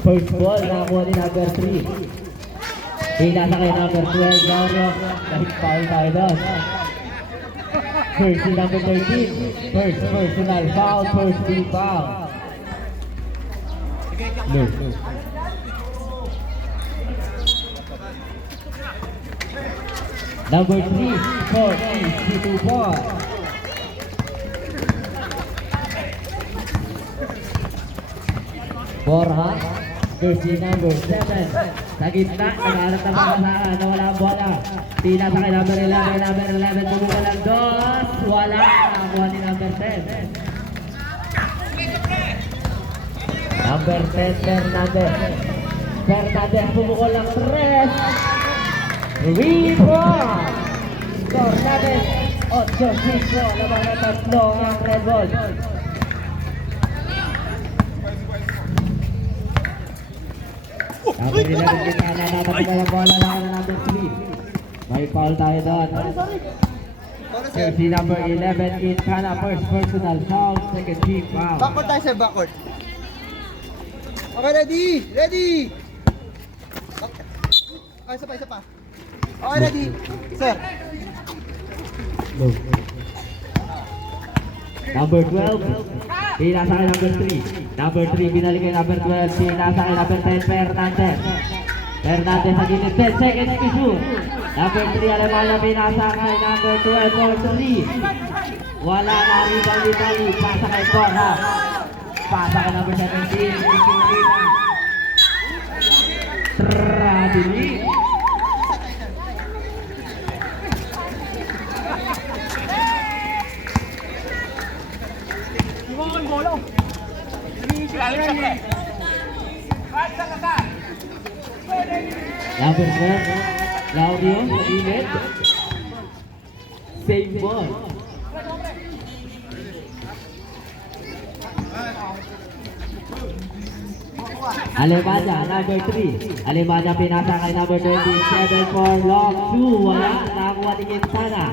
First ball, nakakuha ni number 3. Pinasa kay number 12, Mauro. Dahil foul tayo doon. First si number 13. First personal foul, first team foul. Look. Number 3, 4, 2 Borja, jersey number 7. Sa gitna, nag-aarap ng pagkasahan na wala ang bola. Tila sa kay number 11, number 11, bumuka lang dos. Wala, nakakuha ni number 10. Number 10, Fernandez. Fernandez, bumuka lang 3. 3 points. Fernandez, 8-5. Lamang na 3 ang Red Bull. Number 11 kita na dapat ng bola lang ng number 3. May foul tayo doon. Jersey number 11 in Kana, first personal foul, second team foul. Backward tayo sir, backward. Okay, ready? Ready? Okay, isa pa. Okay, ready? Sir. Number 12. Pinasa kay number 3. Number 3, binalik kay number 12. Pinasa kay number 10, Fernandez. Fernandez sa gilid, 10 seconds to shoot. Number 3, Alemanya, pinasa kay number 12 for 3. Wala na, rebound. Pasa kay Borja. Pasa kay number 17. Tradili. Number 4, Claudio, init. Same ball. Alemanya, number 3. Alemanya pinasa kay number 27 for long 2. Wala, nakakuha ni Quintana.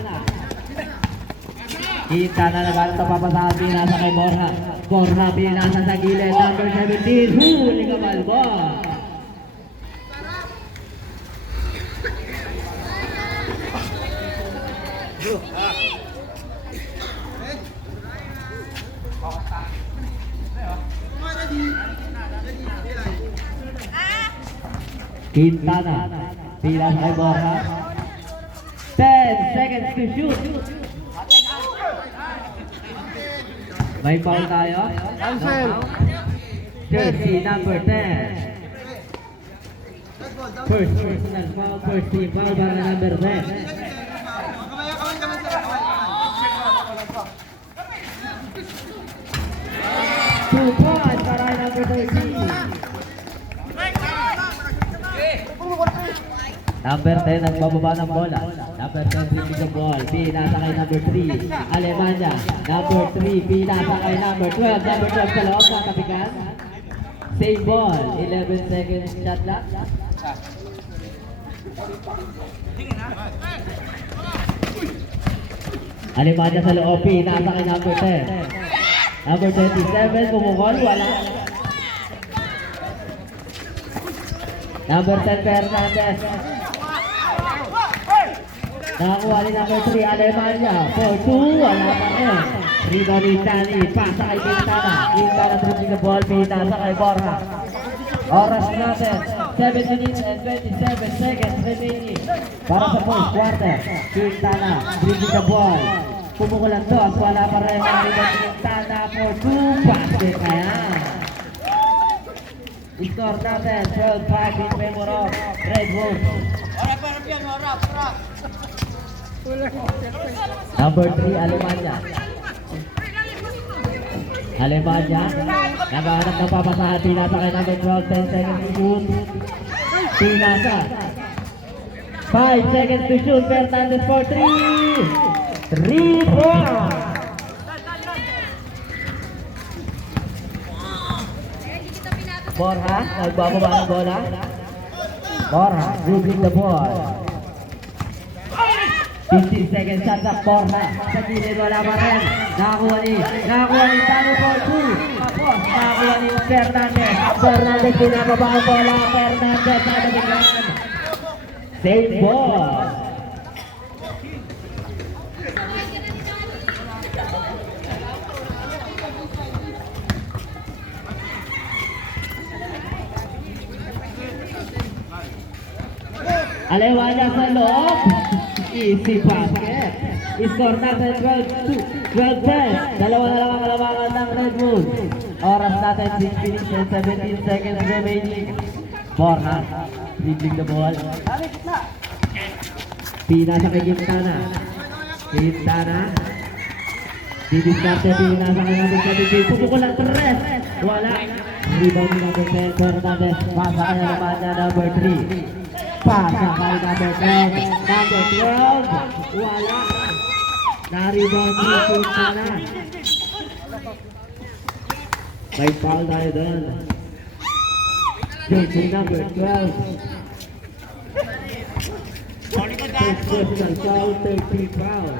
Quintana na ba ito papasahan, pinasa kay Borja. Borja pinasa sa gilid, number 17. Huli ka Balbon. Quintana, pinasa kay Borja. 10 seconds to shoot. May foul tayo. Cancel. Jersey number 10. First personal foul, first team foul para number 10. Two points para number 13. Number 10 nagbababa ng bola. Number 10 release the ball. Pinasa kay number 3. Alemanya. Number 3. Pinasa kay number 12. Number 12 sa loob. Natapikan. Same ball. 11 seconds shot clock. Alemanya sa loob. Pinasa kay number 10. Number 27. Pumukol. Wala. Number 10, Fernandez. Nakakuha ni number 3, Alemania. 4-2, wala pa rin. Rebound ni Danny, pasa kay Quintana. Quintana dribbling the ball, pinasa kay Borja. Oras natin, 7 minutes and 27 seconds remaining para sa first quarter. Quintana dribbling the ball. Pumukulan to at wala pa rin. Rebound Quintana for 2, basket na yan. Score natin, 12-5 in favor of Red Wolves. Number 3, Alemania. Alemania, naghahanap ng papasahan. Pinasa kay number 12, 10 seconds to shoot. Pinasa. 5 seconds to shoot. Fernandez for 3. 3-4. Borja, nagbababa ng bola. Borja, dribbling the ball. 15 seconds shot sa Borja. Sa gilid, wala pa rin. Nakakuha ni Tano for 2. Tapos, nakakuha ni Fernandez. Fernandez, pinababa ang bola. Fernandez, nabigyan. Save ball. Alemania sa loob. Easy basket. Score natin 12-10. Dalawa-dalawang kalabangan ng Red Wolves. Oras natin 6 minutes and 17 seconds remaining. Borja dribbling the ball. Pinasa kay Quintana. Quintana. Didiskarte, pinasa kay number 17. Pumukulang 3. Wala. Rebound ni number 10. Fernandez. Pasa kay Alemania number 3. Pasa kay number 12. Number 12. Wala. Na-rebound ni Quintana. May foul tayo doon. Jersey number 12. First personal foul, 13 foul.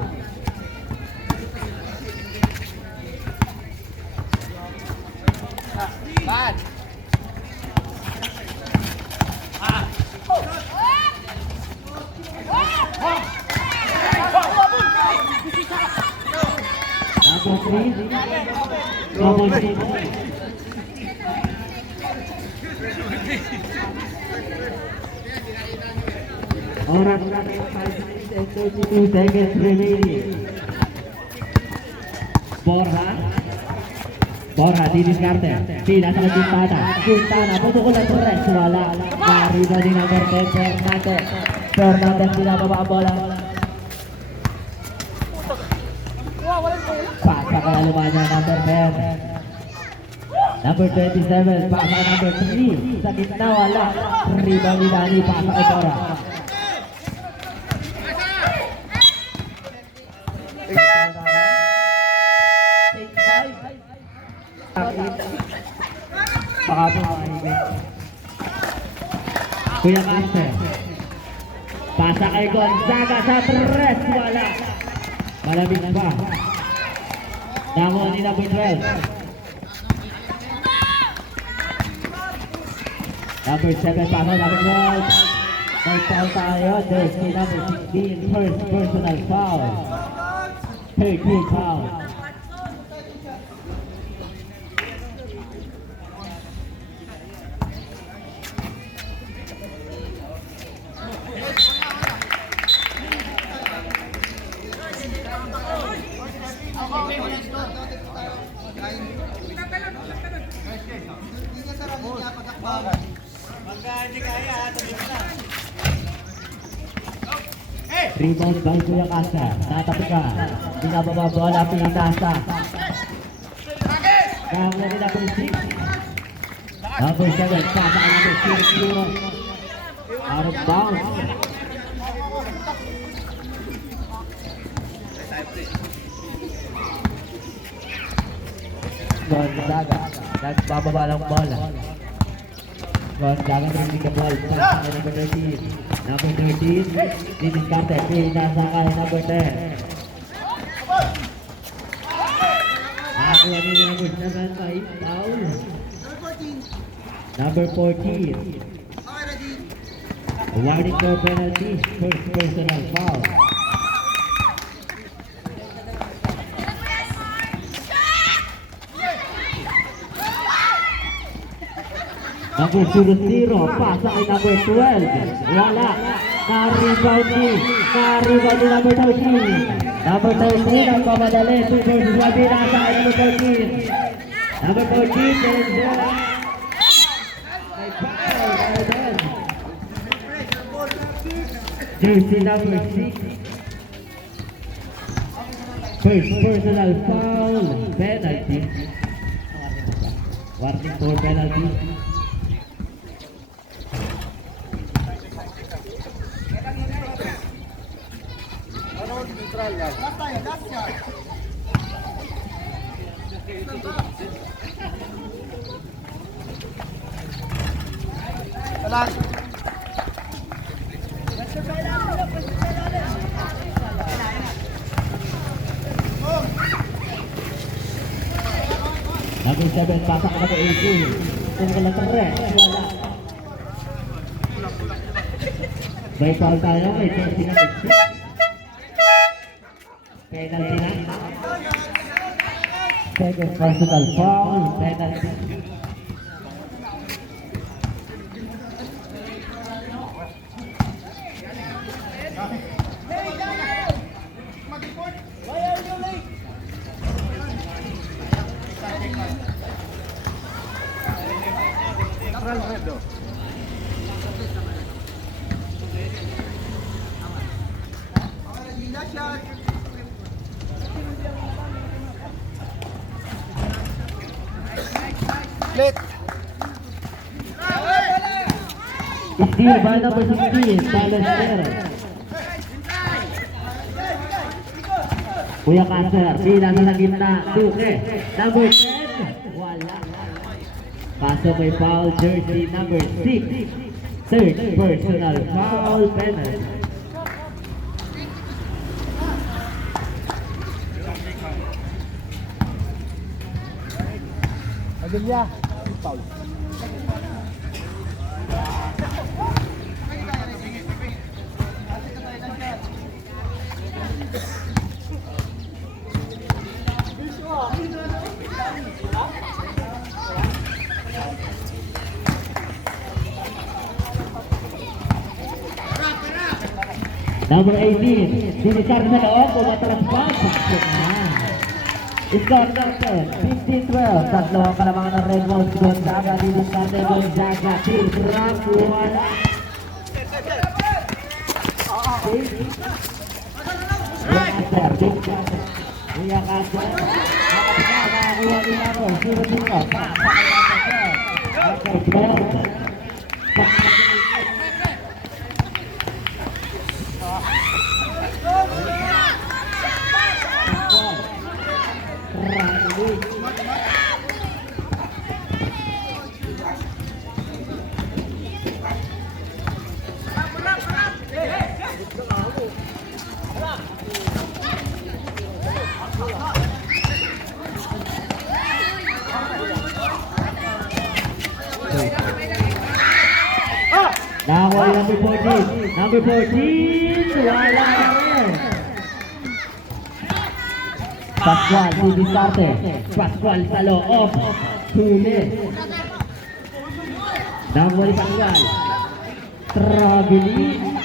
Bad. Number 3. Double team. Oras natin 5 minutes and 32 seconds remaining. Borja, didiskarte. Pinasa kay Quintana. Quintana, pumukulan 3. Wala. Na-rebound ni number 10, Fernandez. Fernandez, pinababa ang bola. Pasa kay Alemania, number 10. Number 27, pasa kay number 3. Sa gitna, wala. Rebound ni Danny, pasa kay Borja. Baka po makahigit. Kuya Master. Pasa kay Gonzaga sa 3. Wala. Malamig pa. Nakuha ni number 12. Number 7 pasa number 12. May foul tayo. There's the number 16. First personal foul. 13 foul. Rebound by Kuya Casa. Natapi ka. Binababa bola, pinatasa. Nakakuha ni number 6. Number 7. Pasa ka number 6. Out of bounds. Gonzaga. Nagbababa ng bola. Gonzaga bringing the ball. Pasa ka number 13. Number 13, didiskarte, pinasa kay number 10. Nakakuha ni number 7 by foul. Number 14. Awarding for penalties, first personal foul. Number 0-0, pasa kay number 12. Wala. Na-rebound ni number 13. Number 13 ang pamadali. 2 versus 1. Nasa kay number 13. Number 13, Denzel. May foul. Jersey number 6. First personal foul. Penalty. Warning for penalty. Alas. Number 7, pasak na kay AK. Kung ka lang rin, wala. May foul tayo, may penalty na. Penalty na. Second personal foul, penalty. Split. Steal by number 16, Palester. Kuya Cancer, bilang sa gitna, Duque. Number 10, wala. Kaso may foul, jersey number 6. Third personal foul, penalty. Adelia. Foul. Number 18, sinisar sa loob, umatras pa. Score number 15-12. Tatlo ang kalamangan ng Red Wolves. Gonzaga, Gonzaga, Gonzaga. Team Drop, wala. Cancer, Big Cancer. Kuya Cancer. Nakakuha din ako. Sino-sino. Okay, 12. Nakakuha yung number 14. Number 14, wala rin. Pascual, hindi starte. Pascual sa loob. Huli. Nakakuha yung Pascual. Traveling.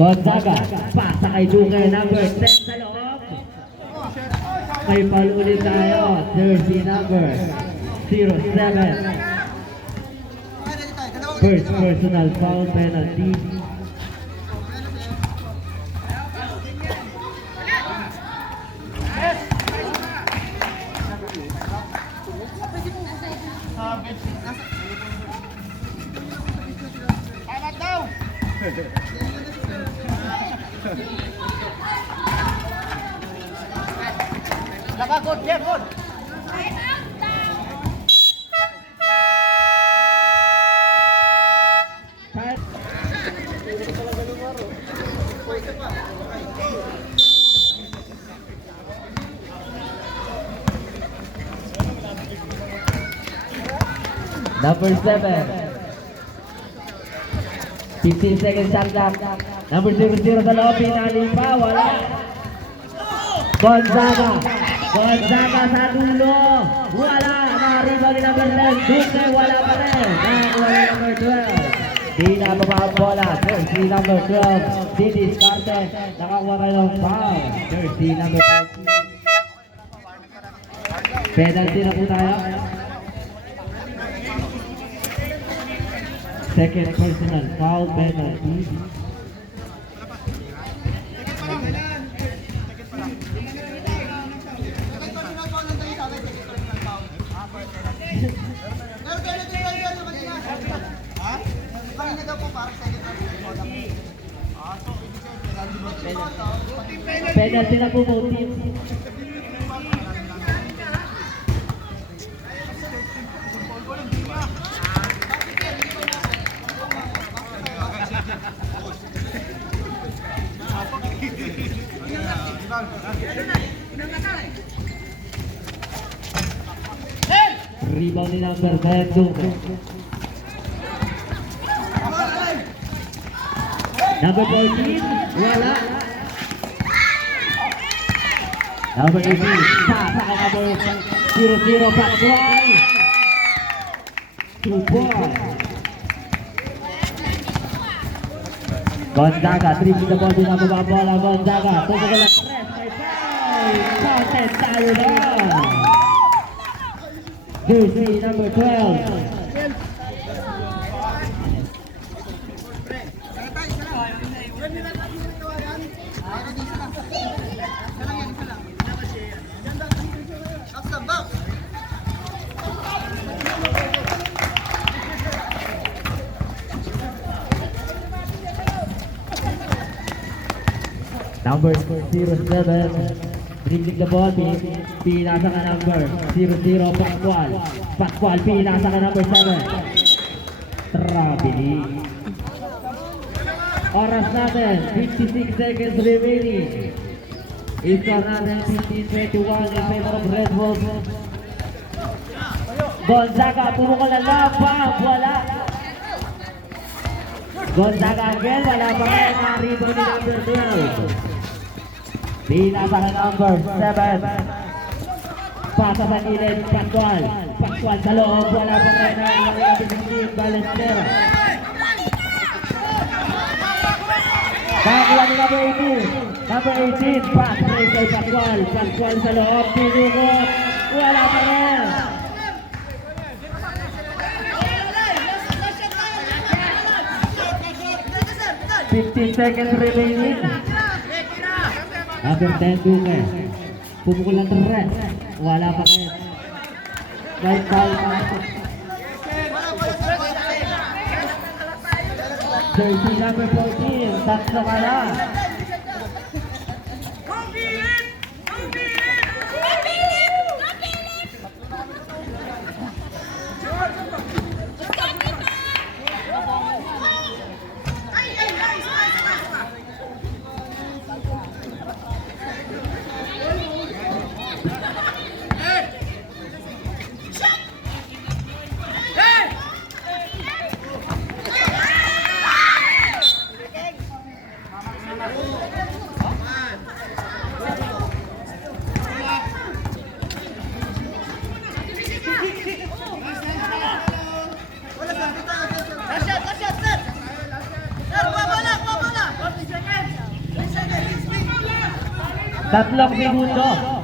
Gonzaga, pasa kay Duque, number 10 sa loob. May palulit tayo, jersey number 07. First personal foul, penalty. Nakakot, Jeffon. Number 7. 15 seconds shot clock. Number 00 sa loob, pinali pa, wala. Gonzaga sa dulo, wala. Naka-rebound ni number 10, Duque, wala pa rin. Nakakuha ni number 12. Di na baba ang bola. Jersey number 12, di diskarte. Nakakuha kayo ng foul. Jersey number 13. Penalty na po tayo. Second personal foul penalty. Penalty na po both teams. Rebound ni number 10, Duque. Number 14, wala. Number 18, pasa kay number 00, Pascual. 2 points. Gonzaga, 3 the ball, di na baba bola. Gonzaga, tutugal ang press, may foul. Contest tayo na. Jersey number 12. Number 07, dribbling the ball, pinasa ka number 00, Pascual. Pascual, pinasa ka number 7. Traveling. Oras natin, 56 seconds remaining. Score natin 15-21 in favor of Red Bulls. Gonzaga, puro ko lang labang, wala. Gonzaga again, wala pa rin ang rebound ni number 12. Pinasa ka number 7. Pasa sa gilid, Pascual. Pascual sa loob, wala pa rin ang nakikita Balestera. Nakakuha ni number 18. Number 18, pass play kay Pascual. Pascual sa loob, pinugot. Wala pa rin. 15 seconds remaining. Number 10, Duque. Pumukul ng red. Wala pa rin. May foul pa. Jersey number 14. Tatlo ka na. Tatlong segundo.